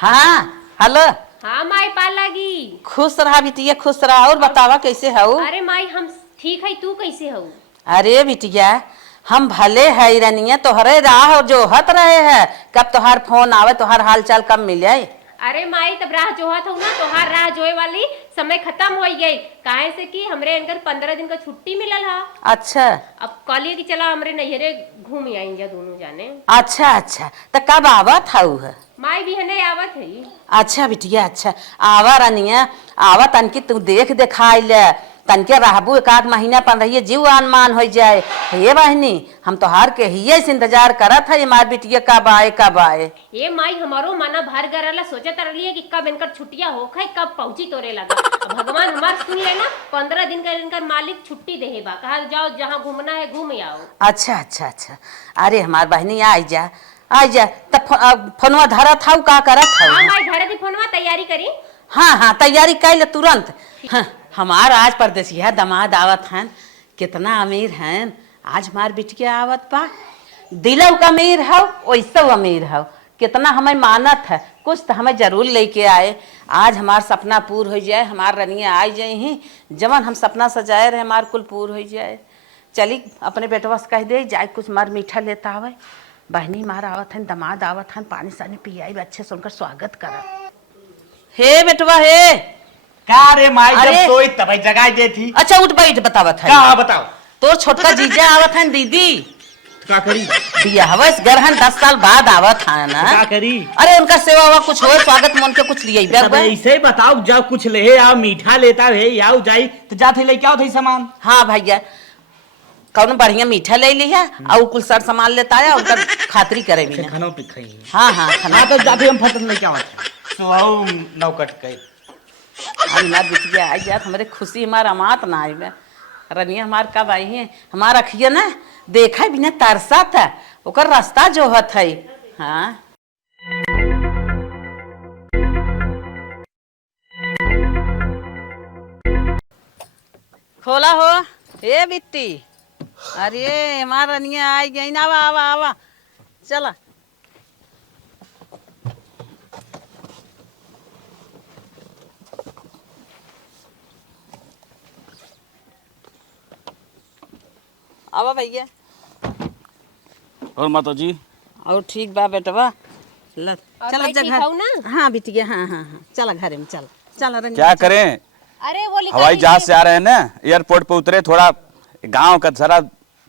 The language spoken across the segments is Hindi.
हाँ हेलो। हाँ माई पाल लागी। खुश रहा बिटिया, खुश रहा। और बतावा कैसे हो? अरे माई हम ठीक है, तू कैसे हो? अरे बिटिया हम भले है रनिया, तोहरे राह और जो हत रहे है, कब तोहार फोन आवे, तोहार हाल चाल कब मिले। अरे माई तब राह जोहत हो ना, तोहार राह जोए वाली समय खत्म हो गई। काहे से कि हमरे इनकर 15 दिन का छुट्टी मिलल हा। अच्छा अब कहलिए कि चला हमरे नैहरे घूम आएंगे दोनों जाने। अच्छा अच्छा, तो कब आवत हऊ है? माई भी हने आवत है। अच्छा बिटिया अच्छा, आवा रनिया आवा, तनकी तू देख देखाई ले, तनके रहबू एक आध महीना पन रहिए, जीव आनमान हो जाए। हे बहनी हम तोहार के ही इंतजार करत है, मार बिटिया कब आए कब आए। ए माई हमारो मना भर गरला, सोचत रहिए कि कब इनकर छुट्टियां होखे, कब पहुंची तोरे लगा। भगवान हमार सुन ले ना, 15 दिन का इनकर मालिक छुट्टी देहे बा, कहा जाओ जहाँ घूमना है घूम आओ। अच्छा अच्छा अच्छा, अरे हमार बहनी आ जा तब फोनवा धरा था का करत था? हाँ माई घरे भी फोनवा तैयारी करी। हाँ हाँ तैयारी कर ले तुरंत। हाँ, हमार आज परदेसिया दामाद आवत हैं, कितना अमीर हैं। आज हमार बिटिया आवत बा, दिलव का अमीर हो वैसे अमीर हो, कितना हमें मानत है, कुछ तो हमें जरूर लेके आए। आज हमार सपना पूर हो जाए, हमार रनिया आ जाए ही, जवन हम सपना सजाए रहे हमार कुल पूर हो जाए। चली अपने बेटवा से कह दे जाए कुछ मार मीठा लेता आवे। बहनी मार आवत हैं, दामाद आवत हैं, पानी सानी पियाई अच्छे से उनका स्वागत करा। हे बेटवा हे क्या रे माई, अरे जब सोई तब जगाई दे थी। अच्छा उठ बैठ बतावत है। क्या बताओ? तो छोटका जीजा आवत है दीदी, क्या करी? बियाहवस गरहन 10 साल बाद आवत है ना। क्या करी? अरे उनका सेवा हुआ कुछ हो, स्वागत मन के कुछ लिए तब ऐसे ही बताओ, जब कुछ ले आओ, मीठा लेता है आओ जाई तो जाते लेके आओ थे सामान। हाँ भैया कौन बढ़िया मीठा ले लिया और कुल सर सामान लेता है, उनका खातरी करे भी ना। खाना पे खाई। हाँ हाँ खाना तो जाते हम फटन लेके आओ। सो आओ नौकट के आज हमार बिटिया आई जात, हमारे खुशी हमार अमात ना आई में। रनिया हमार कब आई है, हमार अखिया ना देखा बिना तरसा था, ओकर रास्ता जो हत है। हाँ खोला हो ए बिट्टी। अरे हमार रनिया आई गई ना, आवा आवा आवा चला। आवा भैया। और माता जी? और ठीक बा बेटवा, चल भाई ठीक घर। हऊ ना? हाँ बिटिया हाँ हाँ हाँ चला घरे में, चल चल रनिया क्या चल। करें, अरे वो हवाई जहाज से आ रहे हैं ना, एयरपोर्ट पे उतरे, थोड़ा गांव का जरा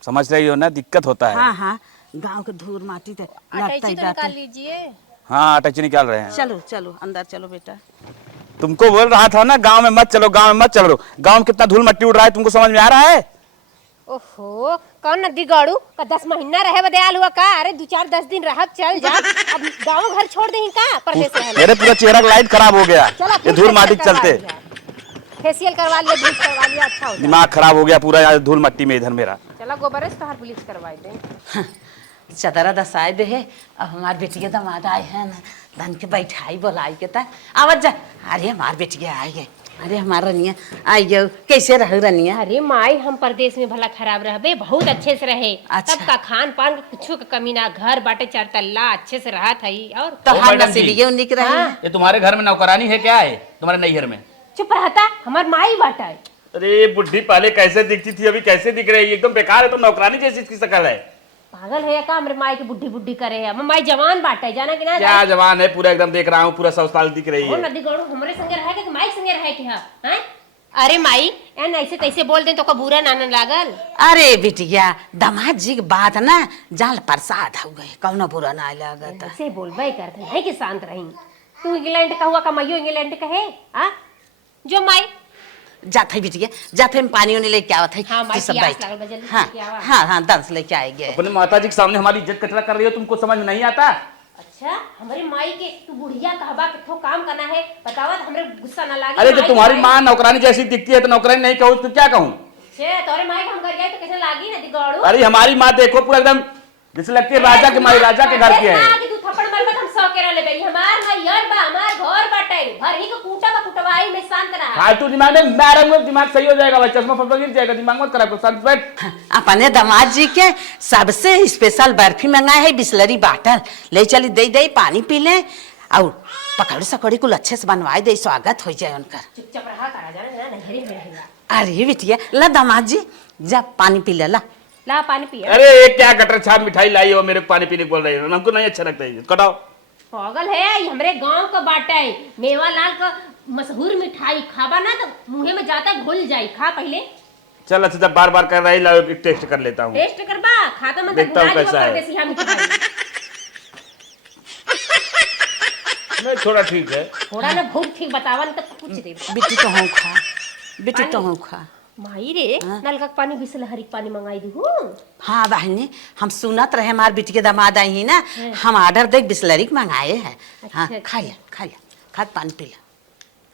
समझ रही हो ना, दिक्कत होता है। हाँ हाँ गांव के धूल माटी ते लगता ही जाता है। लीजिए। हाँ अटैची निकाल रहे हैं। चलो चलो अंदर चलो बेटा। तुमको बोल रहा था ना गांव में मत चलो, गांव में मत चलो। गांव में कितना धूल मट्टी उड़ रहा है, तुमको समझ में आ रहा है? ओहो कौन नदी गाड़ू का 10 महीना रहे बदयाल हुआ का? अरे 2-4-10 दिन रह चल जा, अब गांव घर छोड़ देही का परदेश रहे। मेरे पूरा चेहरा का लाइट खराब हो गया ये धूल माटी के चलते। फेशियल करवा लिया, ब्लीच करवा लिया, अच्छा हो जाए। दिमाग खराब हो गया पूरा यार धूल मट्टी में इधर मेरा। चला गोबर से तोहर ब्लीच करवाई दे। चदरा दसाए दे है। अब हमार बेटिया दामाद आए हैं ना, धन के बैठाई बोलाई के ता आवत जा। अरे हमार बेटिया आई गए, अरे हमार रनिया आई गयो, कैसे रह रनिया? अरे माई हम परदेश में भला खराब रहबे, बहुत अच्छे से रहे। अच्छा। तब का खान पान का कुछ का कमी ना, घर बाटे 4 तल्ला अच्छे से रहा था ही। और तो हाल मैडम जी। नसीलिए निक रही हाँ। है। ये तुम्हारे घर में नौकरानी है क्या है, तुम्हारे नैहर में? चुप रहता, हमार माई बाटा है। अरे बुढ़ी पहले कैसे दिखती थी, अभी कैसे दिख रही है? एकदम बेकार है, तो नौकरानी जैसी इसकी शक्ल है। पागल है का? हमरे माई के बुढ़ी बुढ़ी करे है, हम माई जवान बाटा है, जाना कि ना? क्या जवान है, पूरा एकदम देख रहा हूँ, पूरा 100 साल दिख रही वो है। नदी गड़ू हमरे संगे रहे के माई संगे रहे के? हां अरे माई एन ऐसे तैसे बोल दे तो का बुरा ना लागल? अरे बिटिया दामाद जी की बात ना जाल प्रसाद हो गए, कौनो बुरा ना लगता। ऐसे बोलबे करते है कि शांत रही। तू इंग्लैंड का हुआ का, मइयो इंग्लैंड का है। हां जो माई जाते बिटिया, जाते हम पानी उन्हें लेके आवत है। हाँ, माई तू सब प्यास बैठ। लागल बा, जल्दी हाँ लेके आवा। हाँ हाँ दंस लेके आएंगे। अपने माता जी के सामने हमारी इज्जत कचरा कर रही हो, तुमको समझ में नहीं आता? अच्छा हमारी माई के तू बुढ़िया कहबा के थो काम करना है, बतावा तो हमरे गुस्सा ना लागे। अरे जब तुम्हारी माँ नौकरानी जैसी दिखती है तो नौकरानी नहीं कहूँ तो क्या कहूँ? छे तोरे माई को हम कर गए तो कैसे लागी नदी गड़ू? अरे हमारी माँ देखो पूरा एकदम जैसे लगती है राजा के माई, राजा के घर की है। तू थप्पड़ मारबा हम 100 के रहले बई। हमार माई यार बा, हमार घर बाटे, भर ही को कूटा बा, कुटवाई में शांत रहा। फालतू दिमाग में मारूंगा, दिमाग सही हो जाएगा भाई, चश्मा फटवा गिर जाएगा, दिमाग मत खराब करो, शांत बैठ। अपने दामाद जी के सबसे स्पेशल बर्फी मंगाए है, बिस्लरी बाटल ले चली, दे दे पानी पी ले। और पकड़ सकड़ी कुल अच्छे से बनवाए दे, स्वागत हो जाए उनका। चुपचाप रहा करा जाना ना, नहरी में रहेगा। अरे बिटिया ला दामाद जी, जा पानी पी ले ला। ला पानी पिया। अरे ये क्या गटर छाप मिठाई लाई हो, मेरे को पानी पीने को बोल रही हो, हमको नहीं अच्छा लगता है, कटाओ। पागल है, ये हमरे गांव का बाटा है, मेवालाल का मशहूर मिठाई, खाबा ना तो मुंह में जाता घुल जाई। खा पहले। चल अच्छा, जब बार बार कर रही लाओ, एक टेस्ट कर लेता हूँ। टेस्ट करबा, खाता मतलब देखता हूँ भुला कैसा जाओ है। परदेसी हम मिठाई। नहीं थोड़ा ठीक है। थोड़ा ना भूख ठीक बतावन तो कुछ दे। बेटी तो हूँ खा, बेटी तो हूँ खा। माई रे, नल का पानी बिसले हरी पानी मंगाई दी हूँ। हाँ बहनी, हम सुनत रहे हमारे बेटी के दामाद आई ही ना, हम ऑर्डर देख बिस्लरी के मंगाए हैं। हाँ अच्छा, खा लिया खा लिया, खा पानी पी लिया।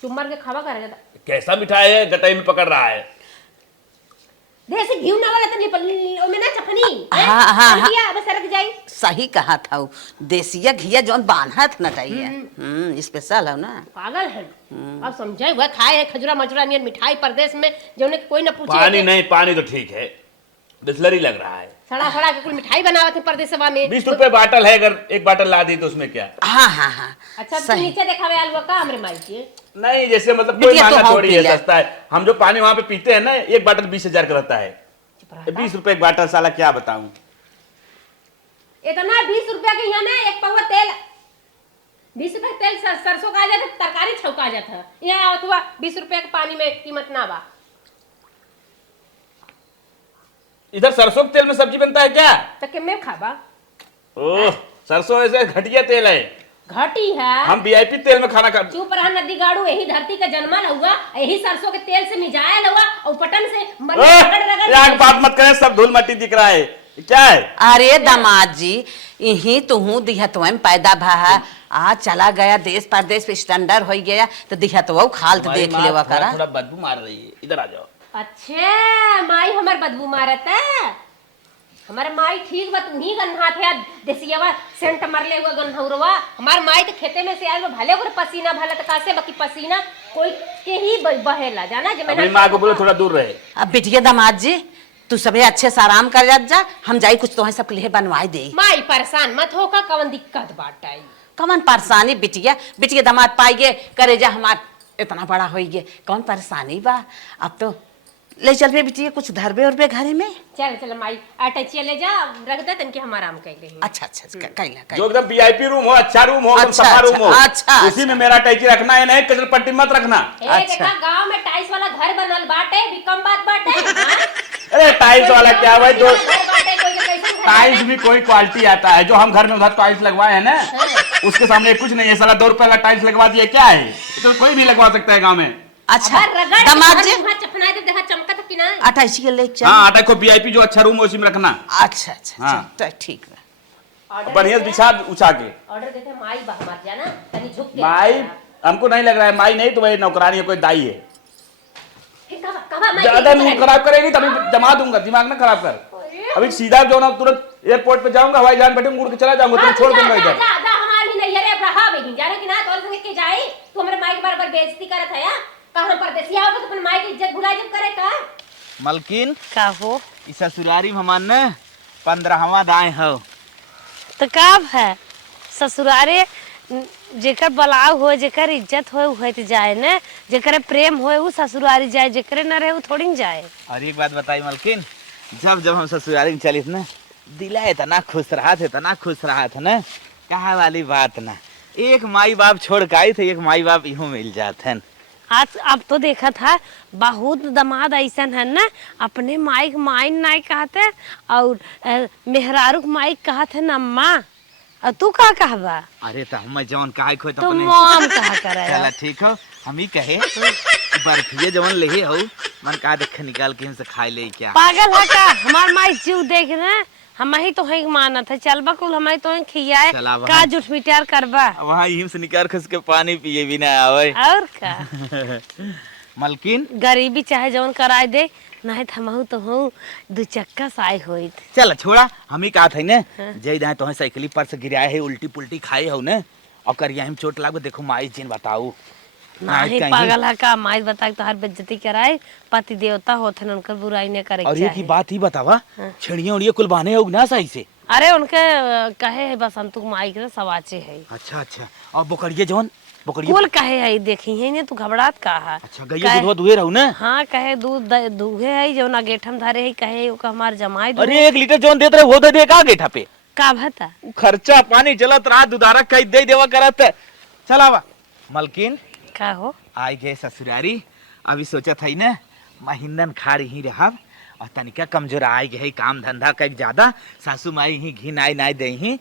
चुम्बर के खावा कर जाता। कैसा मिठाई है, गटाई में पकड़ रहा है। देसी घी ना वाला तो नहीं ओमे ना चफनी। हाँ, हाँ, हाँ। किया बस सरक जाई। सही कहा था वो, देसिया घिया जौन बान्हत न चाहिए, स्पेशल है ना। पागल है। अब समझाई वह खाए है खजूरा मजूरा नियन मिठाई परदेश में, जो कोई ना पूछे। पानी नहीं, पानी तो ठीक है, बिस्लरी लग रहा है। सड़ा सड़ा के कुल मिठाई बनावत है परदेसवा में। 20 रुपए बाटल है, अगर एक बाटल ला दी तो उसमें क्या। हाँ हाँ हाँ अच्छा तू सही। नीचे देखावे आलू का हमरे माई के। नहीं जैसे मतलब कोई बिटिया तो महंगा हाँ थोड़ी पी है, ले। सस्ता है। हम जो पानी वहां पे पीते हैं ना, एक बाटल 20,000 का रहता है। चुप रहा। 20 रुपए एक बाटल, साला क्या बताऊं। इतना 20 रुपया के यहाँ ना एक पौवा तेल, 20 रुपया तेल सरसों का आ जाता, तरकारी छौका आ जाता। यहाँ आवत हुआ 20 रुपया के पानी में कीमत ना बा। इधर सरसों के तेल में सब्जी बनता है क्या। तो के में खाबा। ओह सरसों ऐसे घटिया तेल है, घटी है। हम वीआईपी तेल में खाना खा। चुप रहा नदी गाड़ू, यही धरती का जन्मल हुआ, यही सरसों के तेल से मिजायल हुआ और पटन से रगड़ रगड़। यहाँ बात मत करें, सब धूल मट्टी दिख रहा है, क्या है। अरे दामाद जी, यही तुहू दिहतवा में पैदा भा, आ चला गया देश परदेश पे स्टैंडर्ड हो गया, तो दिहतवा खाल तो देख लेवा करा। थोड़ा बदबू मार रही है, इधर आ जाओ। अच्छा माई हमार बदबू मारत है। हमारे माई ठीक बा, तू ही गन्हा थे देसियावा सेंट मरले हुआ गन्हौरवा। हमार माई तो खेते में से आए वो भले ओकर पसीना भला तो कासे बाकी पसीना कोई के ही बहेला जाना जे अपनी माँ को बोलो थोड़ा दूर रहे। अब बिटिया दामाद जी, तू सबे अच्छे से आराम कर जा, हम जाई कुछ तो सब लिए बनवाए दे। माई परेशान मत हो का, कवन दिक्कत बाटाई। कौन परेशानी बिटिया, बिटिया दामाद पाइए करे जा, हमार इतना बड़ा हो गए, कौन परेशानी बा। अब तो ले चल बे बिटिया, कुछ धरबे और बे घरे में। चल चल माई अटैचिया ले जा, रख दे तनके हम आराम कर रही। अच्छा अच्छा कैला जो एकदम वीआईपी रूम हो, अच्छा रूम हो, एकदम अच्छा, सफा रूम हो, अच्छा, उसी में मेरा टैची रखना है, नहीं कचर पट्टी मत रखना। ए देखा गांव में टाइल्स वाला घर बनल बाटे, भी कम बात बाटे। हाँ? अरे टाइल्स वाला क्या भाई, जो घर बाटे, कोई के कैसन घर टाइल्स बाटे? भी कोई क्वालिटी आता है। जो हम घर में उधर टाइल्स लगवाए हैं ना, उसके सामने कुछ नहीं है, साला 2 रुपए वाला टाइल्स लगवा दिया, क्या है। तो कोई भी लगवा सकता है गाँव में। अच्छा अगर रगड़ दामाद जी, वहाँ चपना दे देखा चमका था कि ना। अटैची के ले चल। हाँ आटा को वीआईपी जो अच्छा रूम है उसी में रखना। अच्छा अच्छा हाँ। तो ठीक है। बढ़िया बिछा उछा के। ऑर्डर देते माई बा मर जाना, तनी झुक के। माई हमको नहीं लग रहा है, माई नहीं तो वही नौकरानी है, कोई दाई है। फिर कब माई ज्यादा मुंह खराब करेगी तभी जमा दूंगा, दिमाग ना खराब कर। अभी सीधा जो ना तुरंत एयरपोर्ट पे जाऊंगा, हवाई जहाज बैठे उड़ के चला जाऊंगा, तुम छोड़ दूंगा इधर। हमारी नहीं अरे रहा बेटी जाने कि ना तोर संग के जाई, तू हमरे माई के बराबर बेइज्जती करत है। कहां परदेसिया हो तो अपन माई की इज्जत भुला जब करे का। मलकिन का हो इस ससुरारी में हमान ने 15वां दाएं हो। तो काब है ससुरारे, जेकर बलाव हो, जेकर इज्जत हो तो जाए न, जेकर प्रेम हो वो ससुरारी जाए, जेकर न रहे वो थोड़ी न जाए। और एक बात बताई मलकिन, जब जब हम ससुरारी में चली ना, दिला इतना खुश रहा था, इतना खुश रहा था ना, कहा वाली बात ना। एक माई बाप छोड़ के आई थे, एक माई बाप यूं मिल जाते हैं। आज अब तो देखा था बहुत दामाद ऐसा है ना, अपने माई माई नहीं कहते और मेहरारू माई कहते न अम्मा, और तू का कहबा। अरे तो हम जवन कहा खोई तो तो अपने मॉम कहा करे। चला ठीक हो, हम ही कहे बर्फिया जवन ले हो, मन का देख निकाल के हमसे खाई ले क्या। पागल है का, हमार माई जीव देख ना, हम ही तो है मानत है, चलबा कुल हम तो खियाए चला वहाँ। का जुठ मिटार करबा। वहाँ हिम से निकाल खस के पानी पिए भी ना आवे। और का मलकिन गरीबी चाहे जवन कराए दे, नहीं थमहू तो हूँ 2 चक्का साई होइत। चल छोड़ा, हम ही कहा था ना, जय दाए तो साइकिली पर से गिराए है, उल्टी पुल्टी खाए हो ना, और करिया हम चोट लागो, देखो माई जिन बताऊ नहीं कहीं। पागल है का माई बता तो हर बेइज्जती कराए पति देवता होते न उनकर बुराई नहीं करे और एक ही बात ही बतावा, छेड़िया उड़िया कुल बांधे हो ना सही से? अरे उनके कहे है बसंतु माई के सवाचे है अच्छा अच्छा। और बोकड़िया जवन बोकड़िया कुल कहे है देखी है ने तू घबरात का है अच्छा गैया दूध दुहे रहू ना? हाँ कहे दूध दूहे है जो ना गेठम धरे है कहे ओका हमार जमाई दूध अरे 1 लीटर जवन देत रहे वो दे का गेठा पे का भता खर्चा पानी चलत रहा दुधारा कई दे देवा करत चलावा। मलकिन का हो आई गए ससुरारी, अभी सोचत है ना महिंदन खाड़ ही रहब और तनिका कमजोर आई गए काम धंधा कई ज्यादा सासू माई ही घी नाई नाई दे ही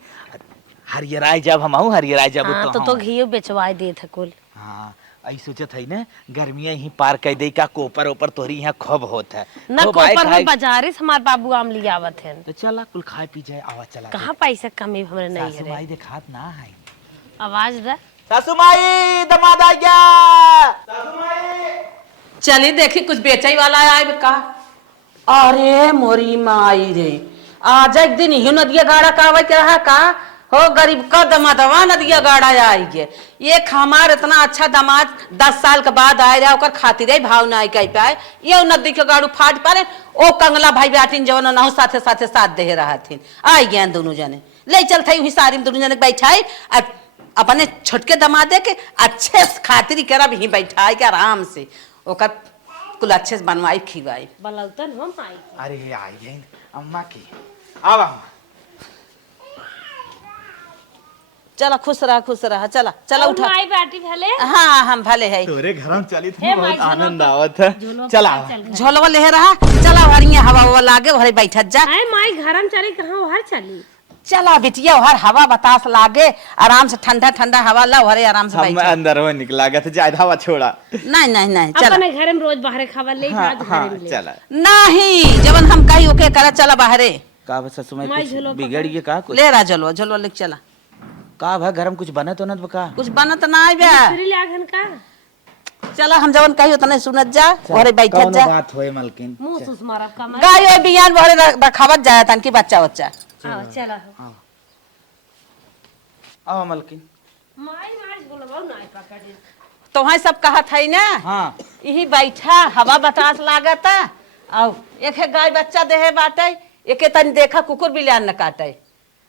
हरियराई जब हम आऊं हरियराई जब हाँ तो घी बेचवाए देत है कुल हाँ आई सोचत है ना गर्मिया ही पार कर दे का कोपर ऊपर तोरी यहाँ खब होत है न खूब आए कोपर खाए- में बाजारे से हमार बाबू आम लिया आवत है तो चला कुल खाए पी जाए आवा चला कहाँ पैसा कमी हमरे नहीं सासू है माई देखात ना है। आवाज दे सासू माई दमाद आ गया। चली देखी कुछ बेचाई वाला आए का। अरे मोरी माई रे, आज एक दिन ही नदिया गाड़ा का आवे रहा का हो गरीब का दमादवा नदिया गाड़ा आई गे। एक हमार इतना अच्छा दामाद 10 साल के बाद आए रहा ओकर खातिर भाव ना आई कह पाए ये नदी के गाड़ू फाट पारे ओ कंगला भाई बेटिन जवन नहु साथे साथे साथ दे रहा थी आई गए दोनों जने ले चल थे वही सारी में दोनों जने बैठाई अपने छोटके दमादे के अच्छे से खातिर करब ही बैठाई के आराम से ओकर कुल अच्छे से बनवाई खिवाई। बलौतन हम आई अरे आई गई अम्मा की आवा चला खुश रहा चला चला और उठा। माई बेटी भले हाँ हम भले है तोरे घर में चली थी हे बहुत माई, आनंद आवत है चला झोलवा ले रहा चला हरिया हवा हवा लागे भरे बैठत जा। आए माई घरम चली कहाँ हर चली चला बिटिया हर हवा बतास लागे आराम से ठंडा ठंडा हवा ला हरे आराम से हम बैठ। अंदर हो निकला गया था ज्यादा हवा छोड़ा। नहीं नहीं नहीं चला अपने घर में रोज बाहर खावा ले हाँ आज हाँ घर में ले चला नहीं जबन हम कही ओके करा चला बाहरे का बस ससुर माई कुछ झोलो बिगड़ गया का कुछ ले रहा झोलवा लेके चला। का भा घर में कुछ बना तो न बका कुछ बनत ना आए बे फिर ले आघन का चला हम जवन कही उतने सुनत जा भरे बैठत जा। बात होए मलकिन मुंह सुस मारब का मार गाय ओए बियान भरे रखावत जाया तन की बच्चा बच्चा। आओ चला आओ मलकिन माई मार बोलबो ना पकड़ तो वहाँ सब कहत है ना हाँ यही बैठा हवा बतास लागता और एक गाय बच्चा देहे बाटे एके तन देखा कुकुर बिलान न काटे।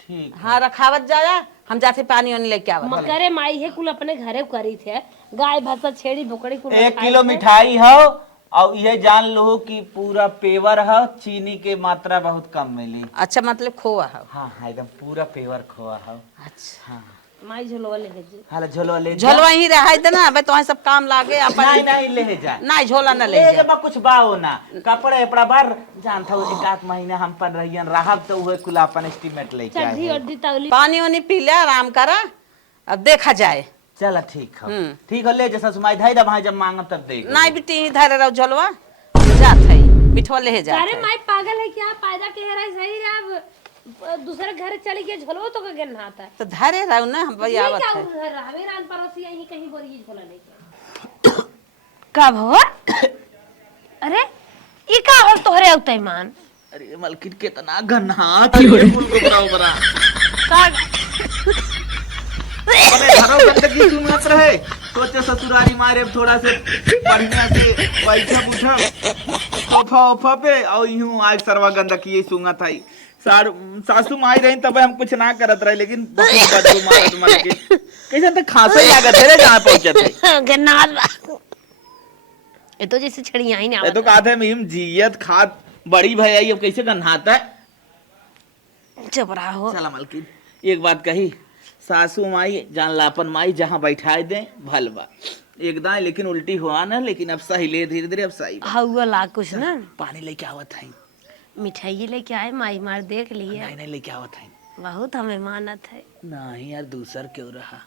ठीक हाँ रखावत जाया हम जाते पानी वानी लेके आवत। मकरे माई है कुल अपने घरे करी थे गाय भैंसा छेड़ी बोकड़ी कुल 1 किलो मिठाई हो और ये जान लो कि पूरा पेवर हो चीनी के मात्रा बहुत कम मिली। अच्छा मतलब खोआ है। हाँ हाँ एकदम पूरा पेवर खोआ हो। अच्छा हाँ माई झोलवा ले जी हाला झोलवा ले जा। झोलवा ही रहा देना अबे तो सब काम लागे अपन नहीं नहीं ले जा नहीं झोला न ले ले जा। जब कुछ बाहो ना कपड़े अपना बार जानता हूँ 1 महीने हम पर रहियन रहब तो वह कुल अपन एस्टीमेट लेके चड्ढी आए अड्डी तौली पानी वानी पी ले आराम करा अब देखा जाए। चला ठीक हो ठीक हो ले जैसा सुमाई धाई दब जब मांगब तब देख नहीं बेटी इधर रहो झोलवा जात है मिठवा ले जा। अरे माई पागल है क्या पैदा कह रहा है सही रे अब दूसरे घर चली गई झोलवा तो का गिन आता है तो धरे रहो ना हम भाई ये आवत क्या है। उधर रहवे रान पड़ोसी यहीं कहीं बोरी झोला लेके कब हो अरे ई का हो तोहरे औते मान अरे मलकिन कितना गन्ना थी होए फूल को बड़ा बड़ा का अपने घरों गंदगी क्यों मत रहे सोचे ससुरारी मारे थोड़ा से बढ़िया से बैठा उठा सोफा पे और यूं आज सरवा गंदगी ये सूंगा था सासू माई रही तब हम कुछ ना करत रहे लेकिन बहुत बदबू मारत मलकिन कैसे तो खांसा ही लागत है रे जहां पहुंचत है गन्नात ये तो जैसे छड़िया ही नहीं ये तो कहा था मिम जियत खाद बड़ी भैया अब कैसे गन्हाता है। चुप रहा हो चला मलकिन एक बात कही सासू माई जान लापन माई जहाँ बैठाए दे भलवा एकदम लेकिन उल्टी हुआ ना लेकिन अब सही ले धीरे धीरे अब सही हुआ ला कुछ ना पानी लेके आवत है मिठाई लेके आए माई मार देख लिए नहीं नहीं लेके आवत है बहुत हमें मानत है नहीं यार दूसर क्यों रहा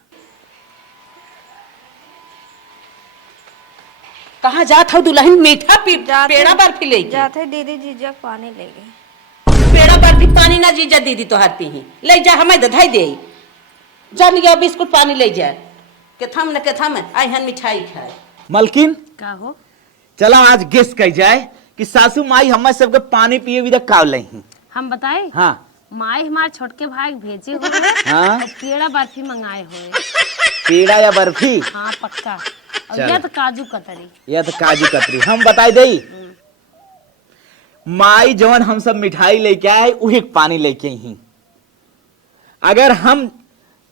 कहाँ जात हो दुल्हन मीठा पी पेड़ा बर्फी ले जाते दीदी जीजा पानी ले गए। पेड़ा बर्फी पानी ना जीजा दीदी तो हाथ पी ले जा हमें दधाई दे जन गया बिस्कुट पानी ले जा के थम आई हन मिठाई खाए। मलकिन का हो चला आज गेस कह जाए कि सासू माई हमारे सबके पानी पिए भी तक काव नहीं हम बताए हाँ माई हमारे छोटके भाई भेजे हुए हाँ और पेड़ा बर्फी मंगाए हुए पेड़ा या बर्फी हाँ पक्का और ये तो काजू कतरी। यह तो काजू कतरी हम बताई दई। माई जवन हम सब मिठाई लेके आए वही पानी लेके ही। अगर हम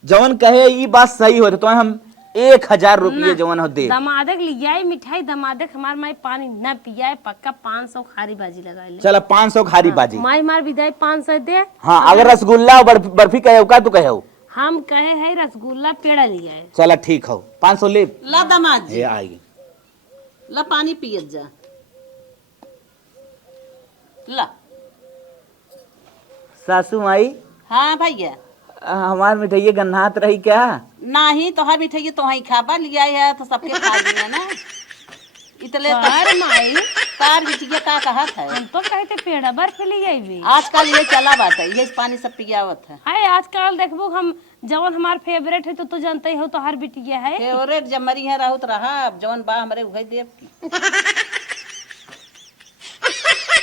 जवन कहे ये बात सही हो तो हम 1000 रुपये जवन हो दे। दमादक लियाई मिठाई, दमादक हमार माई पानी न पियाए, पक्का 500 खारी बाजी लगा ले। चला 500 खारी बाजी। माई मार विदाई 500 दे। हाँ अगर रसगुल्ला और बर्फी कहे का तू कहे हम कहे है रसगुल्ला पेड़ा लिया है। चला ठीक हो 500 ले। ला दामाद जी ये आई ला पानी पियत जा। ला सासू माई हाँ भैया हमार मिठाई गन्नात रही क्या? नहीं तोहार मिठाई तो ही खाबा लिया है तो सबके खा दिया ना इतले तोहर माई तार बिटिया का कहत है। हम तो कहते पेड़ा बर्फी लियाई भी। आजकल ये चला बात है ये पानी सब पियावत है। हाय आजकल देखबो हम जवन हमार फेवरेट है तो जानते ही हो तो हर बिटिया है। फेवरेट जब मरी है रहत रहा जवन बा हमरे उहे देव।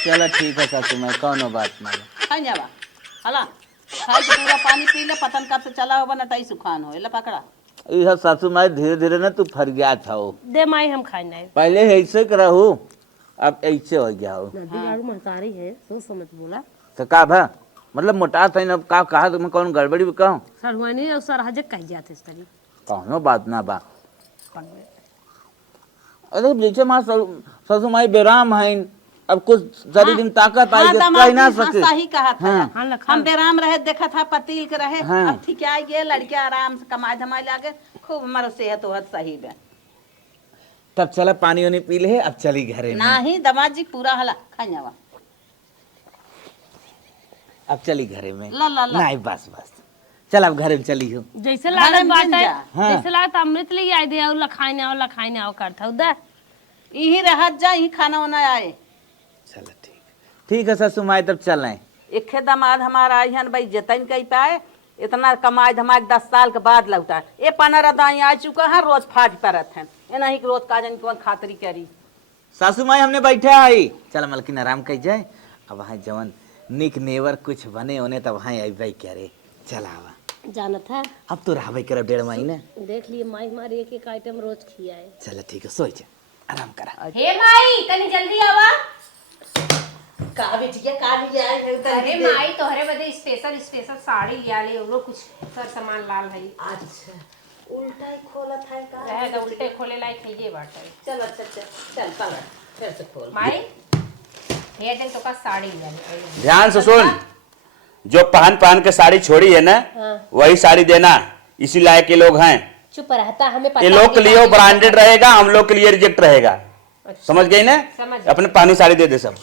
चला ठीक है सासू माई कौनो बात नहीं। खा जावा हला खाई के पूरा पानी पी ले पतन कब से चला होगा ना तई सुखान हो ले पकड़ा। यह सासू माई धीरे धीरे ना तू फर गया था। दे माई हम खाई नहीं। पहले ऐसे रहू अब ऐसे हो गया हो। नदी आगू महतारी है सोच समझ बोला। तो का भा मतलब मोटा था अब का कहा तुम कौन गड़बड़ी भी कहूँ सरवानी और सरहज कह जाते इस तरी। कौनो बात ना बा। अरे बीचे माँ ससु माई बेराम है अब कुछ शरीर में ताकत आई कह ना सके। सही कहा था हाँ, हम बेराम रहे देखा था पतील के रहे हाँ। अब ठीक आ गए लड़कियां आराम से कमाई धमाई लागे खूब हमारा सेहत वहत सही बे। तब चला पानी वानी पी ले अब चली घरे में। नहीं दामाद जी पूरा हला खा जावा। अब चली घरे में। ला ला ला नहीं बस बस चल अब घरे में चली हो। जैसे लागत बात है हाँ। जैसे लागत अमृत ले आई दे और लखाई आओ करता उधर यही रहत जा यही खाना वाना आए। चलो ठीक है ससु माई तब चलें। एक दामाद हमारा आई हन भाई जतन कही पाए इतना कमाई धमाई 10 साल के बाद लौटा ये पनरा दाई आ चुका है रोज फाट परत है ये नहीं रोज काजन कौन खातरी करी। सासू माई हमने बैठा आई चल मलकिन आराम कर जाए अब वहाँ जवन निक नेवर कुछ बने होने तब वहाँ आई क्या रे चला आवा जानत है। अब तो रहा कर 1.5 महीने देख लिए माई हमारी एक आइटम रोज खियाए। चलो ठीक है सोच आराम करा। हे माई तनी जल्दी आवा। का बिटिया का भी आए अरे माई तोहरे बदे स्पेशल साड़ी लिया ले और कुछ सर सामान लाल है। अच्छा उल्टा ही खोलत है का रहेगा उल्टे खोले लायक है ये बात है। चल अच्छा चल पलट फिर से खोल। माई ये दिन तो का साड़ी लिया ले। ध्यान से सुन जो पहन के साड़ी छोड़ी है ना वही साड़ी देना इसी लायक के लोग हैं। चुप रहता हमें पता ये लोग के लिए ब्रांडेड रहेगा हम लोग के लिए रिजेक्ट रहेगा। समझ गई ना समझ अपने पानी साड़ी दे दे सब।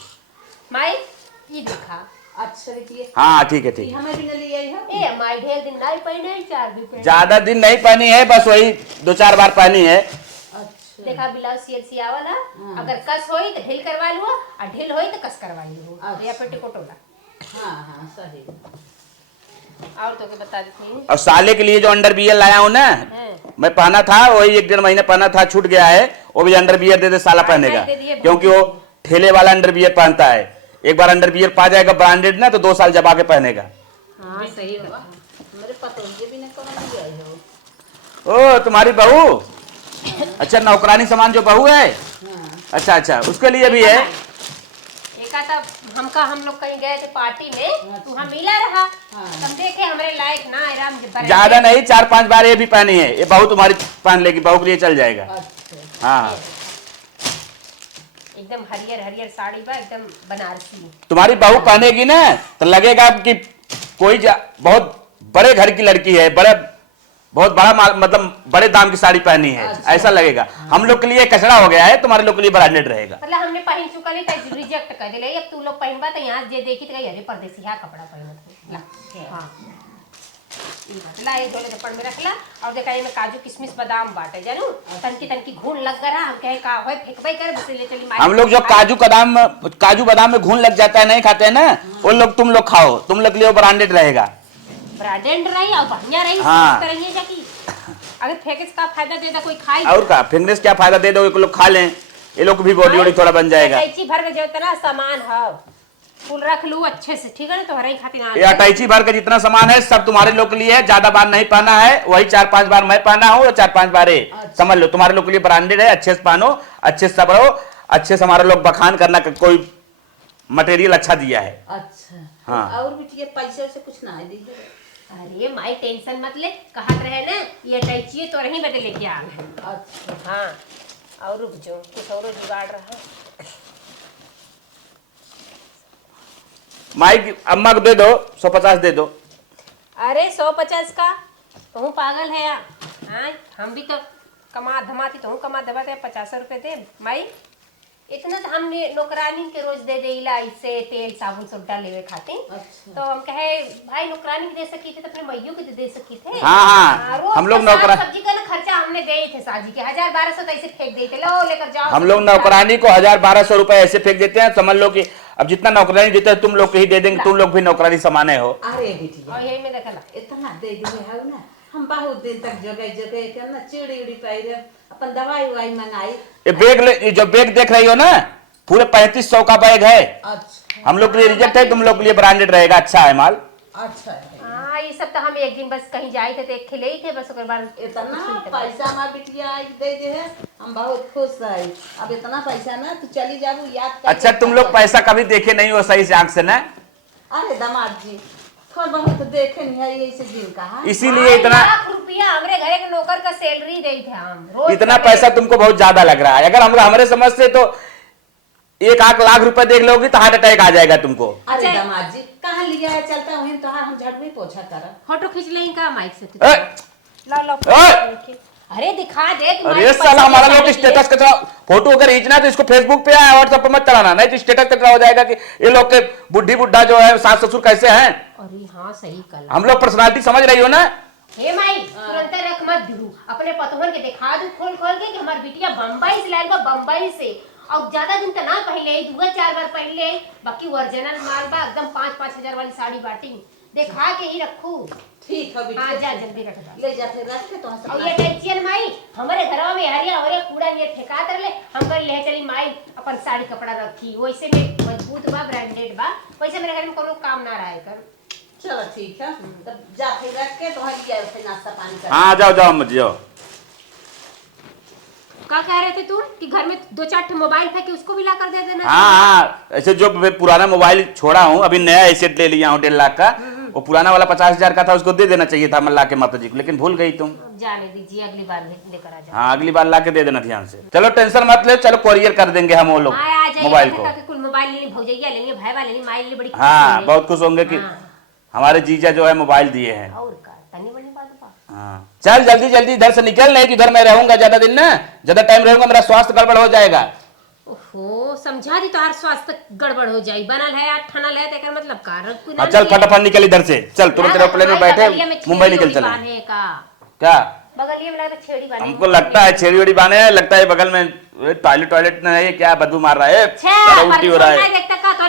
माई ये दिखा अच्छा बिटिया हाँ ठीक है ठीक है। हमें भी न लिए है ए माई ढेर दिन नहीं पहने 4 दिन पहने। ज्यादा दिन नहीं पहनी है बस वही 2-4 बार पहनी है। अच्छा देखा ब्लाउज सिया वाला अगर कस होई तो ढील करवा लो और ढील होई तो कस करवा लो या पेटीकोट वाला। हाँ सही और तो के बता देती और साले के लिए जो अंडरवियर लाया हूँ ना मैं पहना था वही 1-1.5 महीने पहना था छूट गया है वो भी अंडरवियर दे दे साला पहनेगा क्योंकि वो ठेले वाला अंडरवियर पहनता है। एक बार अंडरवियर पा जाएगा ब्रांडेड ना तो 2 साल जमा के पहनेगा। हाँ सही बात। मेरे पतोहिए भी न कौन लिया हो। ओ तुम्हारी बहू अच्छा नौकरानी सामान जो बहू है अच्छा उसके लिए भी है। एक आता हम लोग कहीं गए थे पार्टी में तू हम मिला रहा हम देखे हमारे लायक ना आराम ज्यादा नहीं 4-5 बार ये भी पहनी है ये बहू तुम्हारी पहन लेगी बहू के लिए चल जाएगा। हाँ एकदम हरियर साड़ी बा एकदम बनारसी। तुम्हारी बहू पहनेगी ना तो लगेगा कि कोई बहुत बड़े घर की लड़की है बहुत बड़ा मतलब बड़े दाम की साड़ी पहनी है ऐसा लगेगा। हम लोग के लिए कचरा हो गया है तुम्हारे लोग के लिए ब्रांडेड रहेगा। मतलब हमने पहन चुका नहीं था रिजेक्ट कर दिले अब तू लोग पहनबा तो यहाँ जे देखी तो अरे परदेसी है कपड़ा पहनत ला। हाँ ला ये झोले दपड़ में रखला और देखा ये में काजू किशमिश बादाम बाटे जानू तनकी घून लग गया हम कहे का होय फेंकबई कर बस ले चली माई। हम लोग जो काजू बादाम में घून लग जाता है नहीं खाते हैं ना वो लोग तुम लोग खाओ तुम लोग के लिए ब्रांडेड रहेगा। ब्रांडेड रही और बढ़िया रही हाँ। करेंगे जाकी अगर फेंके का फायदा देता कोई खाई और का फेंकने से क्या फायदा दे दो लोग खा लें ये लोग भी बॉडी वॉडी थोड़ा बन जाएगा। कैची भर के जो इतना सामान है फूल रख लू अच्छे से, ठीक है ना? तुम्हारे ही खातिर ये अटैची भर के जितना सामान है सब तुम्हारे लोग के लिए है, ज्यादा बार नहीं पहना है, वही 4-5 बार मैं पहना हूँ, 4-5 बार समझ लो तुम्हारे लोग के लिए ब्रांडेड है, अच्छे से पहनो, अच्छे से सब रहो, अच्छे से हमारे लोग बखान करना, कोई मटेरियल अच्छा दिया है। अच्छा हाँ। और बिटिया पैसे से कुछ ना है दी। अरे माई टेंशन मत ले, कहत रहे ना ये अटैची तो रही बदे लेके आ गए। अच्छा हाँ, और रुक जाओ, कुछ और जुगाड़ रहा। माइक अम्मा को दे दो, 150 दे दो। अरे 150 का तुम पागल है यार? हाँ, हम भी तो कमा धमाती, तुम कमा धमाते 50 रुपए दे माई। इतना तो हमने नौकरानी के रोज दे देला, इससे तेल साबुन सोडा लेवे खातिर। अच्छा। तो हम कहे भाई नौकरानी के दे सकी थे तो अपने मैयों के दे सकी थे। हाँ, रोज हम लोग का नौकरा- सब्जी का ना खर्चा हमने दे थे, साजी के 1000-1200 तो ऐसे फेंक देते, लो लेकर जाओ। हम लोग नौकरानी को 1000-1200 रुपए ऐसे फेंक देते हैं, समझ लो कि अब जितना नौकरानी देते हैं तुम लोग को ही दे देंगे, तुम लोग भी नौकरानी समाने हो। अरे बिटिया और यही में देखला इतना दे दिए है ना, हम बहुत दिन तक जगह जगह के ना चिड़ी उड़ी पाई अपन दवाई उवाई मंगाई। ये बैग ये जो बैग देख रही हो ना, पूरे 3500 का बैग है। अच्छा हम लोग के लिए रिजेक्ट है, तुम लोग के लिए ब्रांडेड रहेगा, अच्छा है माल। अच्छा है। हाँ, ये सब तो हम एक दिन बस कहीं जाए थे तो एक खिले ही थे, बस उसके बाद इतना पैसा हमार बिटिया आई दे दे है, हम बहुत खुश है। अब इतना पैसा ना तू चली जाबू याद कर। अच्छा तुम लोग पैसा कभी देखे नहीं हो सही से आंख से ना? अरे दामाद जी थोड़ा बहुत देखे नहीं है, यही से दिन कहा। इसीलिए इतना 1 लाख रुपया हमरे घरे के नौकर का सैलरी दे थे हम रोज। इतना पैसा तुमको बहुत ज्यादा लग रहा है। अगर हम हमारे समझ से तो 1 लाख रुपए देख लोगी तो हार्ट अटैक आ जाएगा तुमको। अरे दामाद जी कहाँ लिया है, चलता वहीं तो हम झाड़ू ही पोछा कर। फोटो खींच लें का माइक से? ए! ला ला ए! अरे दिखा दे कि अरे माइक साला पैसे हमारा देता लोग है स्टेटस कचरा फोटो अगर खींचना तो इसको फेसबुक पे या व्हाट्सएप पे मत चलाना, नहीं तो स्टेटस कचरा हो जाएगा कि ये लोग के बुढ़ी बुढ़ा जो है सास ससुर कैसे हैं। अरे हाँ सही कल हम लोग पर्सनालिटी समझ रही हो ना? हे माई तुरंत रख मत दू, अपने पतोहन के दिखा दू खोल खोल के कि हमार बिटिया बम्बई से लाइल बा, बम्बई से। और ज्यादा दिन तो ना पहले 2-4 बार पहले, बाकी ओरिजिनल माल बा एकदम 5-5 हजार वाली साड़ी बाटी दिखा के ही रखू। ठीक है बिटिया। हाँ जा जल्दी रख दे। ले जा फिर रख के तो और ये टेंशन माई हमारे घरवा में हरिया हरिया कूड़ा ये फेंकात रहे, हम कर ले चली माई अपन साड़ी कपड़ा रखी, वैसे में मजबूत बा ब्रांडेड बा, वैसे मेरे घर में कोनो काम ना रहा कर। चलो ठीक है, तब जा फिर रख के तो लिया फिर नाश्ता पानी कर। हाँ जाओ जाओ मत जाओ। क्या कह रहे थे तू कि घर में 2-4 मोबाइल फेंके उसको भी ला कर दे देना? हाँ ऐसे जो मैं पुराना मोबाइल छोड़ा हूँ, अभी नया एसेट ले लिया हूँ 1.5 लाख का, वो पुराना वाला 50,000 का था, उसको दे देना चाहिए था मैं ला के माता जी को, लेकिन भूल गई तुम। जाने दीजिए अगली बार लेकर आ जाओ। हाँ अगली बार ला के दे देना ध्यान से। चलो टेंशन मत ले, चलो कोरियर कर देंगे हम वो लोग आ जाइए मोबाइल को। कुल मोबाइल लेनी, भौजैया लेनी, भाई वाले लेनी, माई लेनी, बड़ी खुश हाँ होंगे। बहुत खुश होंगे कि हाँ। हमारे जीजा जो है मोबाइल दिए हैं। और का तनी बड़ी बात बा। हाँ चल जल्दी जल्दी इधर से निकल, नहीं तो इधर मैं रहूंगा ज्यादा दिन ना, ज्यादा टाइम रहूंगा मेरा स्वास्थ्य गड़बड़ हो जाएगा। ओहो समझा दी तो हर स्वास्थ्य गड़बड़ हो जाई, बनल है या ठनल है तेकर मतलब कार। हाँ चल फटाफट निकल इधर से, चल तुरंत एरोप्लेन में बैठे मुंबई निकल चले। क्या बगलिए में लगता छेड़ी बांधी। हमको लगता है छेड़ी वेड़ी बांधे हैं, लगता है बगल में टॉयलेट नहीं है, क्या बदबू मार रहा है, सारा उल्टी हो रहा है।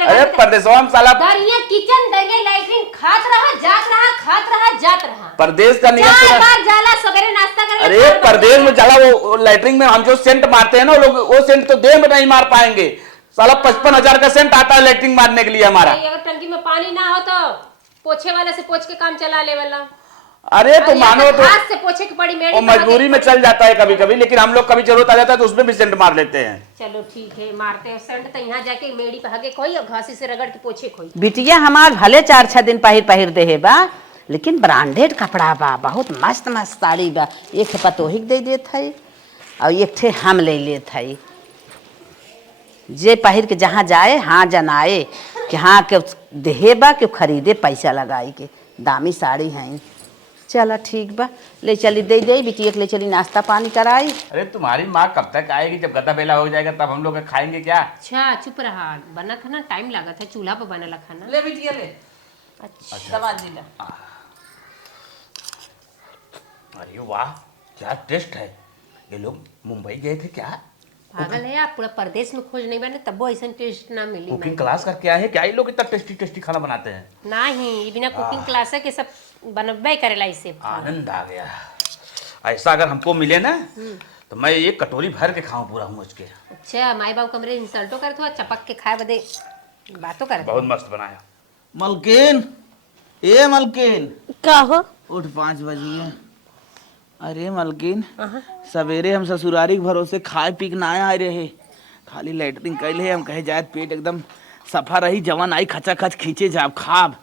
अरे परदेशवा हम साला दरिया किचन दरिया लैट्रिन खात रहा जात रहा, खात रहा जात रहा। परदेश का नियम 4 बार जाला सवेरे नाश्ता करे। अरे परदेश में जाला वो लैट्रिन में हम जो सेंट मारते हैं ना लोग, वो सेंट तो देह में नहीं मार पाएंगे। साला 55,000 का सेंट आता है लैट्रिन मारने के लिए हमारा। अगर टंकी में पानी ना हो तो पोछे वाले से पोछ के काम चला ले वाला। अरे तो मानो तो हाथ से पोछे की पड़ी मेरी वो मजबूरी में चल जाता है कभी कभी, लेकिन हम लोग कभी जरूरत आ जाता है तो उसमें भी सेंट मार लेते हैं। चलो ठीक है मारते हैं सेंट, तो यहाँ जाके मेड़ी पे हगे कोई और घासी से रगड़ के पोछे कोई। बिटिया हमार भले 4-6 दिन पहिर दे है बा, लेकिन ब्रांडेड कपड़ा बा, बहुत मस्त मस्त साड़ी बा। एक ठे पतोही दे देत है और एक ठे हम ले लेत है, जे पहिर के जहाँ जाए हाँ जनाए कि हाँ के देहे बा के खरीदे पैसा लगाई के, दामी साड़ी है। चला ठीक बा, ले चली दे बिटिया के ले चली नाश्ता पानी कराई। अरे तुम्हारी माँ कब तक आएगी? जब गदा बेला हो जाएगा तब हम लोग खाएंगे क्या? अच्छा चुप रहा, बना खाना टाइम लगा था, चूल्हा पे बना खाना। ले बिटिया ले। अच्छा दवा दी ला। अरे वाह क्या टेस्ट है। ये लोग मुंबई गए थे क्या? पागल है आप, पूरा प्रदेश में खोज नहीं बने तब वो ऐसा टेस्ट ना मिली। कुकिंग क्लास करके आए हैं क्या? ये लोग इतना टेस्टी टेस्टी खाना बनाते हैं? नहीं बिना कुकिंग क्लास के सब बनबे करेला इससे। आनंद आ गया। ऐसा अगर हमको मिले ना तो मैं एक कटोरी भर के खाऊं पूरा मुझ के। अच्छा माई बाबू कमरे इंसल्टो करे तो चपक के खाए बदे बातों कर बहुत मस्त बनाया। मलकिन, ए मलकिन, का हो? उठ 5 बजे। अरे मलकिन, सवेरे हम ससुरारी के भरोसे खाए पी के ना आए रहे, खाली लैटरिन कैले हम कहे जाए पेट एकदम सफा रही, जवन आई खचा खच खींचे जाब खाब।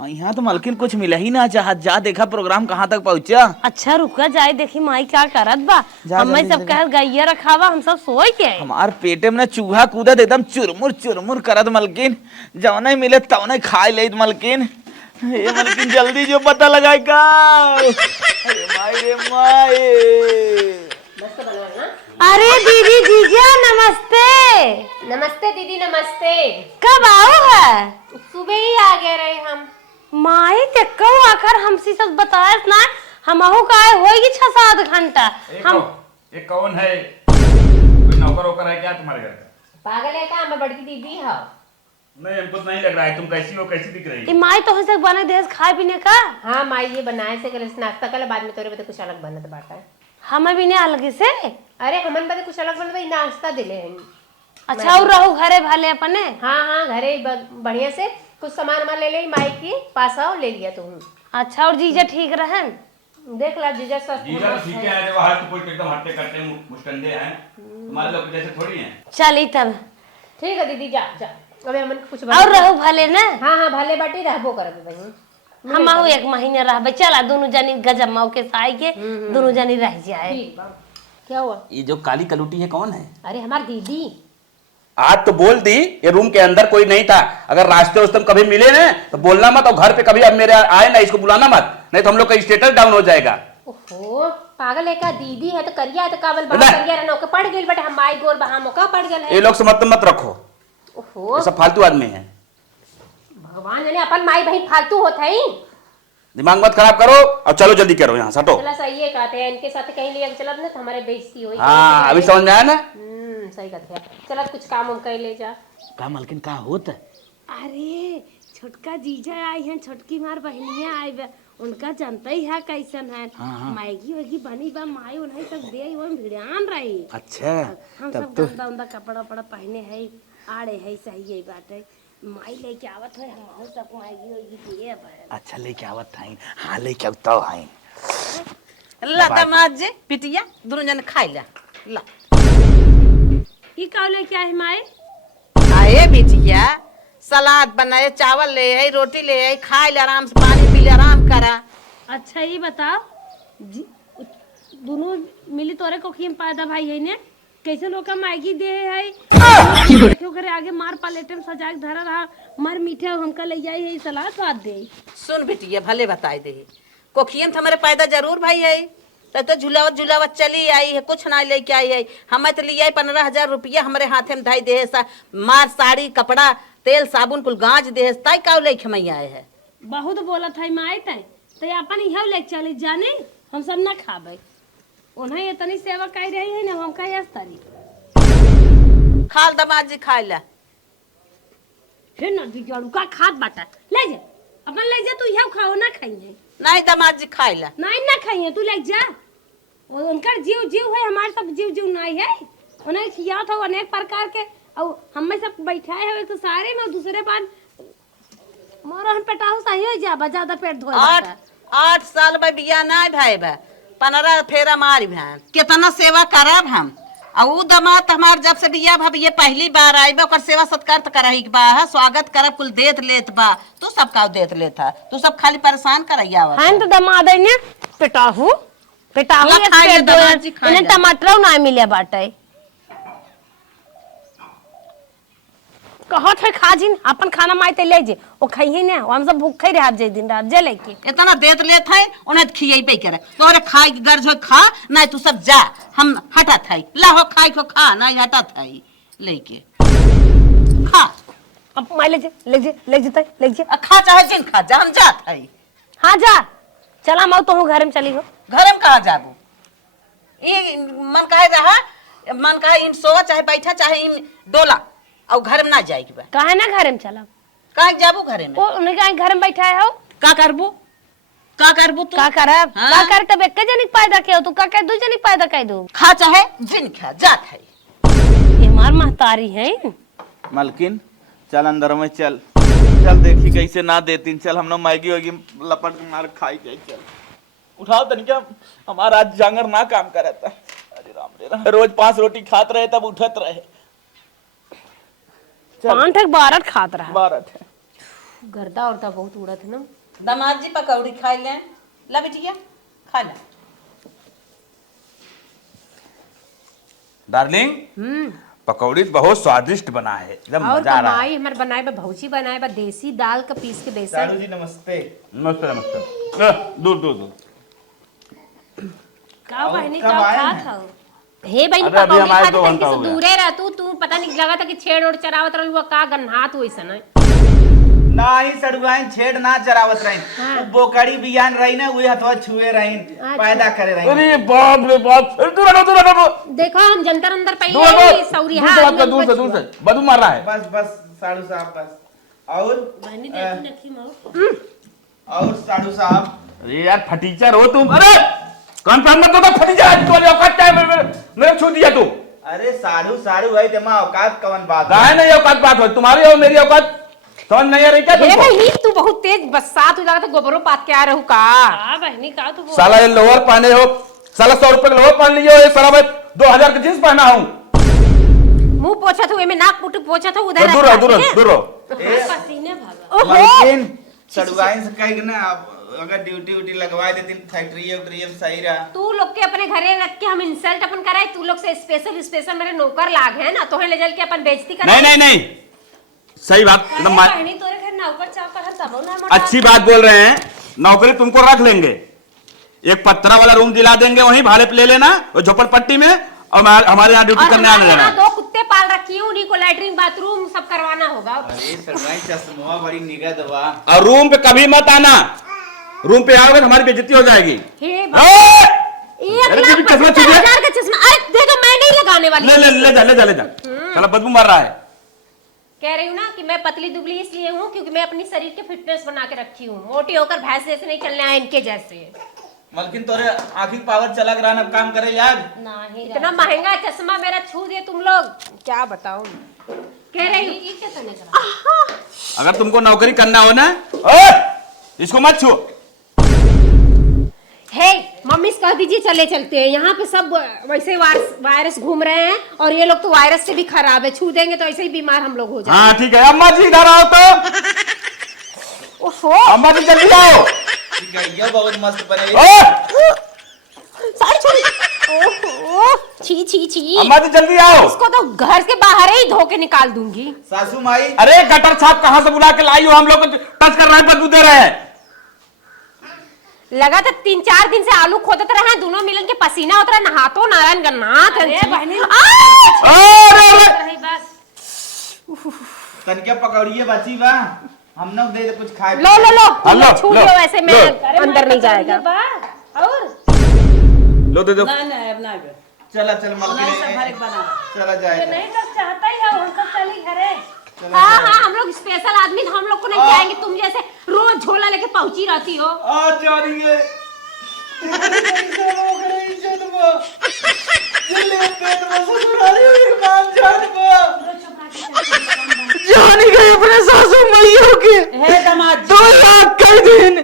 और यहाँ तो मलकिन कुछ मिला ही ना चाहत। जा देखा प्रोग्राम कहाँ तक पहुँचा। अच्छा रुका जाए देखी माई क्या करत बा। जा हमें जल्दी सब से। कह गैया रखावा, हम सब सोई के आए। हमार पेटे में ना चूहा कूदत एकदम चुरमुर चुरमुर करत मलकिन, जवने मिले तवने खाए लेत मलकिन। ए मलकिन जल्दी जो पता लगाए का। अरे माई रे माई। अरे दीदी जीजा नमस्ते। नमस्ते दीदी, नमस्ते। कब आओ है? सुबह ही आ गए रहे हम। माई ते कौ आकर हमसे सब बताया ना, हम आहू का आए होगी 6-7 घंटा। हम ये कौन है? कोई नौकर वोकर है क्या तुम्हारे घर का? पागल है क्या? मैं बड़की दीदी है। नहीं, हमको नहीं लग रहा है। तुम कैसी हो, कैसी दिख रही ई है? माई तो हमसे बने देश खाए पीने का। हाँ माई ये बनाए से करे नाश्ता कर, बाद में तोरे बते कुछ अलग बनत बाटा। हमें भी नहीं अलग से। अरे हमन बते कुछ अलग बनत, नाश्ता दिले हैं। अच्छा और रहू घरे भले अपने। हाँ घरे बढ़िया से कुछ सामान ले ले, माई की पास आओ ले लिया तुम। अच्छा और जीजा ठीक रहे? देख ला जीजा स्वस्थ जीजा तो ठीक है, जब हाथ कोई एकदम हट्टे कट्टे मुस्टंडे हैं, तुम्हारे लोग जैसे थोड़ी हैं। चली तब। ठीक है दीदी, जा जा। अबे हमन कुछ और रहू भले ना। हाँ भले बाटी रहबो करबे बहन। हम आहू 1 महीने रहबे। चला दोनों जनी गजब मऊ के साई के दोनों जनी रह जाए। ठीक बा। क्या हुआ? ये जो काली कलूटी है कौन है? अरे हमारी दीदी। आज तो बोल दी, ये रूम के अंदर कोई नहीं था। अगर रास्ते उस तुम कभी मिले ना तो बोलना मत, और घर पे कभी अब मेरे आए ना इसको बुलाना मत, नहीं तो हम लोग का स्टेटस डाउन हो जाएगा। ओहो पागल है का? दीदी है तो करिया है तो काबल बात करिया रहना के पड़ गेल, बट हम माई गोर बहा मौका पड़ गेल है। ये लोग से मत रखो, ओहो ये सब फालतू आदमी है। भगवान जाने अपन माई बहन फालतू होत है। दिमाग मत खराब करो और चलो जल्दी करो, यहाँ हटो। चला सही है कहते हैं, इनके साथ कहीं ले चलब ना तो हमारे बेइज्जती होई। हाँ अभी समझ में आया ना। सही कहते हैं। चला कुछ काम हम कर ले जा। का मलकिन का होत? अरे छोटका जीजा आई हैं, छोटकी मार बहनिया आई बा, उनका जानता ही है कैसन है। मैगी वैगी बनी बा, माई उन्हें सब दे वो भिड़ान रही। अच्छा हम सब गंदा उंदा कपड़ा वपड़ा पहने है, आड़े है सही है बाटे। माई लेके आवत है, हम सब मैगी वैगी दिए बा। अच्छा लेके आवत हईं। हाँ लेके आवता हईं। ला दामाद जी पिटिया दोनों जन खाई ला। ला ई का लेके आई माई? आए बिटिया, सलाद बनाए, चावल ले आई, रोटी ले आई, खाए ले आराम से, पानी पी ले आराम करा। अच्छा ये बताओ दोनों मिली तोरे को खीम पैदा भाई है ने, कैसे लोग का मैगी दे है क्यों करे आगे मार पालेटे में सजा के धरा रहा, मार मीठे हमका ले जाई है सलाद बात दे। सुन बिटिया भले बताई दे, कोखियन तो हमारे पैदा जरूर भाई है, तो झुलावत झुलावत चली आई है, कुछ ना लेके आई है। हमें तो लिया 15,000 रुपया हमारे हाथे में धाई दे, मार साड़ी कपड़ा तेल साबुन कुल गांज दे, ताई का लेके मैं आए है। बहुत बोला था माई तय तो अपन यहाँ ले चले जाने, हम सब ना खाबे। उन्हें इतनी सेवा कर रही है ना, हम कह तारी खाल दामाद जी खाए ला। फिर ना बिगाड़ू का खाद बाटा ले जा, अपन ले जा, तू यहाँ खाओ ना खाइए। नहीं दामाद जी खाए ला। नहीं ना खाइए, तू ले जा। उनका जीव जीव है, हमारे सब जीव जीव नहीं है। उन्हें खिया था अनेक प्रकार के, और हमें सब बैठाए हुए तो सारे में दूसरे बार मोरहन पेटाहू सही हो जा, ज्यादा पेट धोए। 8 साल बा बिया नहीं भाई बा, 15 फेरा मारी भान, कितना सेवा करब हम। और ऊ दामाद हमार जब से बिया भाभी ये पहली बार आई बा, ओकर सेवा सत्कार तो करही बा, स्वागत करब कुल देत लेत बा। तू सब का देत लेता, तू सब खाली परेशान करैया बा। हां तो दमाद है ने पेटाहू पेटाहू ला खाए ले दामाद जी, खाए इन्हें ले। टमाटर ना मिले बाटे। कहत है खाजिन अपन खाना माई ते ले जे, ओ खइही ने, हम सब भूखे रह जे दिन रात जे लेके। इतना देत लेत है, उन्हें खियेबे करे। तोरे खाए के गर्ज हो खा, नहीं तू सब जा, हम हटत है। ला हो खाए को खा, नहीं हटत है लेके खा। अब माई ले जे ले जे खा चाहे जिन खा, जा हम जात है। हां जा चला माऊ तो घर में चली हो। घर में कहा जाबू? ये मन कहे रहा, मन कहे इन सोवा चाहे बैठा चाहे इन डोला, और घर में ना जाएगी बा। काहे ना घर में चला? कहाँ जाबू घरे में? ओ उन्हें कहीं घर में बैठा है हो। का करबू तू? का करब? हाँ? का कर तब एक जनी पैदा के हो, तू का कह दू जनी पैदा कह दू। खा चाहे जिन खा, जात है। ये मार महतारी है। मलकिन चल अंदर में चल चल, देखी कैसे ना देती। चल हम लोग मैगी वैगी लपट के मार खाई जाए। चल उठाओ तनिका, हमारा आज जांगर ना काम कर था। अरे राम रे राम, रोज 5 रोटी खात रहे तब उठत रहे। 5 तक 12 खात रहा। 12 है। गर्दा उड़ता बहुत उड़त है ना। दामाद जी पकौड़ी खा लें। ला बिटिया खा ले। डार्लिंग पकौड़ी बहुत स्वादिष्ट बना है, एकदम और मजा आ रहा है। कमाई हमारे बनाए बा भौजी बनाए बा देसी दाल का पीस के बेसन। साड़ू जी नमस्ते। नमस्ते नमस्ते। दूर दूर दूर। का बहनी कब का आए खात हैं? हो? हे बहनी अरे अभी पकौड़ी हमारे खाते 2 तरीके घंटा से हो गया। दूरे रह तू पता नहीं लगा था कि छेड़ ओड़ चरावत रहलू का गन्हात हुई सन। ना ही सड़ुआइन छेड़ ना चरावत रही। हाँ। बोकड़ी बियान रही ना, वही हथवा छुए रही, पैदा करे रही। अरे बाप रे बाप, दूर हटो दूर हटो। देखो हम जंतर अंदर दूर पहले हटो, ही सौरी दूर से बात कर, दूर से दूर से बदबू मार रहा है। बस बस साड़ू साहब बस। और बहनी देखी नखी माओ। और साड़ू साहब, अरे यार फटीचर हो तुम। अरे कान पर मत तो फटीचर, तू औकात क्या है मेरे छू दिया तू। अरे साड़ू साड़ू है तेमा औकात कवन बात गाय नहीं औकात बात हो, तुम्हारी और मेरी औकात समझ नहीं आ रही क्या हे तुमको? बहनी तू बहुत तेज बरसात हो जाता गोबरों पात के आ रहू का। का बहनी का तू बोल। साला ये लोअर पहने हो, साला 100 रुपए का लोअर पहन लिए हो, ये साला मैं 2000 का जींस पहना हूँ। मुंह पोछा था में नाक पुट पोछा था उधर दूर रहो दूर रहो दूर रहो। पसीने भगा। मालकिन सड़ुआइन से कह के ना, अब अगर ड्यूटी उटी लगवा देती फैक्ट्री उक्ट्री में सही रहा। तू लोग के अपने घरे रख के हम इंसल्ट अपन कराए, तू लोग से स्पेशल मेरे नौकर लाग है ना, तो ले चल के अपन बेइज्जती कराए। नहीं नहीं नहीं, सही बात एकदम बहनी तोरे घर नौकर चाकर है तब ना मोटा। अच्छी बात बोल रहे हैं। नौकरी तुमको रख लेंगे, एक पत्थरा वाला रूम दिला देंगे, वहीं भाड़े पे ले लेना वो झोपड़पट्टी में, और हमारे यहाँ ड्यूटी और करने आने हमारे जाना। यहाँ 2 कुत्ते पाल रखी हूँ, उन्हीं को लैट्रिन बाथरूम सब करवाना होगा। अरे सड़ुआइन चश्मा बड़ी निगत बा। और रूम पे कभी मत आना, रूम पे आओगे तो हमारी बेइज्जती हो जाएगी। हे ए! 1,75,000 का चश्मा, अरे देखो मैं नहीं लगाने वाली। ले ले ले जा ले जा ले जा, साला बदबू मार रहा है। कह रही हूँ ना कि मैं पतली दुबली इसलिए हूँ क्योंकि मैं अपनी शरीर के फिटनेस बना के रखी हूँ, मोटी होकर भैंस जैसे नहीं चलने आए इनके जैसे। मलकिन तोरे आखिर पावर चलक रहा ना, काम करे यार। नहीं इतना महंगा चश्मा मेरा छू दिए तुम लोग, क्या बताऊं। कह रही हूँ ये कैसे नहीं करा। अगर तुमको नौकरी करना हो ना, ओए, इसको मत छू। हे मम्मी से कह दीजिए चले चलते हैं, यहाँ पे सब वैसे वायरस घूम रहे हैं और ये लोग तो वायरस से भी खराब है, छू देंगे तो ऐसे ही बीमार हम लोग हो जाएंगे। हाँ ठीक है, अम्मा जी इधर आओ तो। ओहो अम्मा जी जल्दी आओ। गैया बहुत मस्त बने। ओए, सारी छोड़ी। ओहो छी छी छी, अम्मा जी जल्दी आओ। इसको तो घर से बाहर ही धो के निकाल दूंगी। सासू माई, अरे गटर साहब कहाँ से बुला के लाई हो, हम लोग को टच कर रहे हैं, बदबू दे रहे हैं। लगा था 3-4 दिन से आलू खोदते रहे, दोनों मिलन के पसीना उतरा, नहातो नारायण गन्नाथ। अरे बहनी अरे अरे रही बस। तनिका पकौड़िए बची बा, हम लोग दे दे कुछ खाए। लो लो लो, लो, छू लो, लो, ऐसे में लो। अंदर नहीं जाएगा। और लो दे दो। नहीं नहीं अब ना गए। चला चल नहीं सब मलकिन, भरे बना। चला जाए। नहीं तो चाहता ही है हम सब चली घरे। हाँ हाँ हम लोग स्पेशल आदमी, हम लोग को नहीं जाएंगे, तुम जैसे रोज झोला लेके पहुंची रहती हो। आ जानिए जानी गए अपने सासू मैयों के हे दामाद 2 लाख कई दिन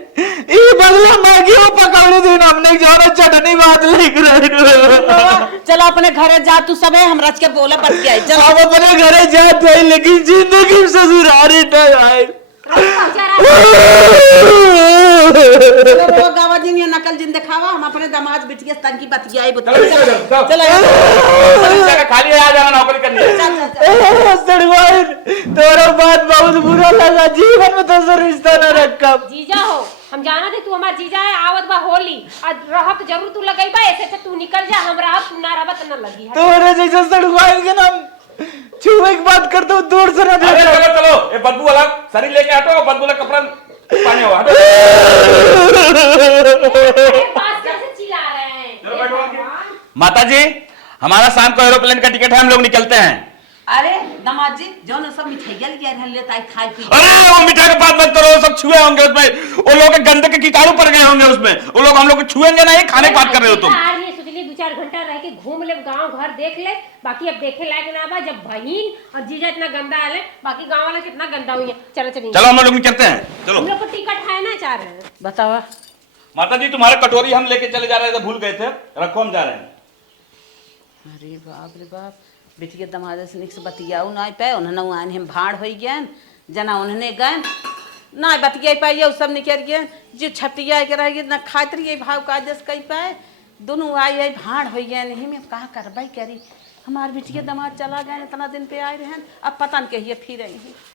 ये बदला मैगी और पकौड़े दिन हमने जाना चटनी बात लिख रहे जी, चलो अपने घरे जा, तू सबे हम रच के बोला बच गया। चलो हम अपने घरे जाते हैं लेकिन जिंदगी में ससुरारी न आए। चलो गावा दिन ये नकल जिन दिखावा, हम अपने दामाद बिट के तन की बतियाई चलो, चलो, चलो खाली है, आ जाना नौकरी करनी है। सड़वाइन तोरा बात बहुत बुरा लगा, जीवन में तो रिश्ता न रखा। जीजा हो, हम जाना थे तू हमार जीजा है, आवत बा होली आज रहत जरूर तू लगई बा, ऐसे तू निकल जा, हम रहत तू ना रहत न लगी। तोरे जैसा सड़वाइन के नाम छुए की बात करते हो, दूर से न अरे देखो। चलो चलो, ये बदबू वाला शरीर लेके हटो, बदबू वाला कपड़ा पाने हो हटो। पास कैसे चिल्ला रहे हैं। माता जी हमारा शाम को एरोप्लेन का टिकट है, हम लोग निकलते हैं। अरे दामाद जी जो न सब मिठाइया लेके आए लेता है खाए पी। अरे वो मिठाई की बात मत करो, वो सब छुए होंगे उसमें, वो लोग के गंदे के कीटाणु पड़ गए होंगे उसमें, वो लोग हम लोग को छुएंगे नहीं, खाने की बात कर रहे हो तुम। आ रही है सोचली 2-4 घंटा रह के घूम ले, गांव घर देख ले, बाकी अब देखे लायक ना बा। जब बहन और जीजा इतना गंदा आले, बाकी गांव वाले कितना गंदा हुई है। चलो चलिए, चलो हम लोग चलते हैं, चलो। हम लोग को टिकट है ना 4। बतावा। माता जी तुम्हारे कटोरी हम लेके चले जा रहे थे, भूल गए थे, रखो हम जा रहे हैं। अरे बाप रे बाप, बेटिया दमाद से निक से बतियाऊ ना पे, उन्होंने आन हम भाड़ हो गए जना, उन्होंने गए ना बतिया पाइए, वो सब निकल गए, जो छटिया के रह गए ना खात रही भाव काजस कही पाए, दोनों आई भाड़ हो गए। नहीं में कहाँ करवाई करी, हमारे बेटिया दमाद चला गए, इतना दिन पे आए रहे, अब पता नहीं कहिए फिर आई।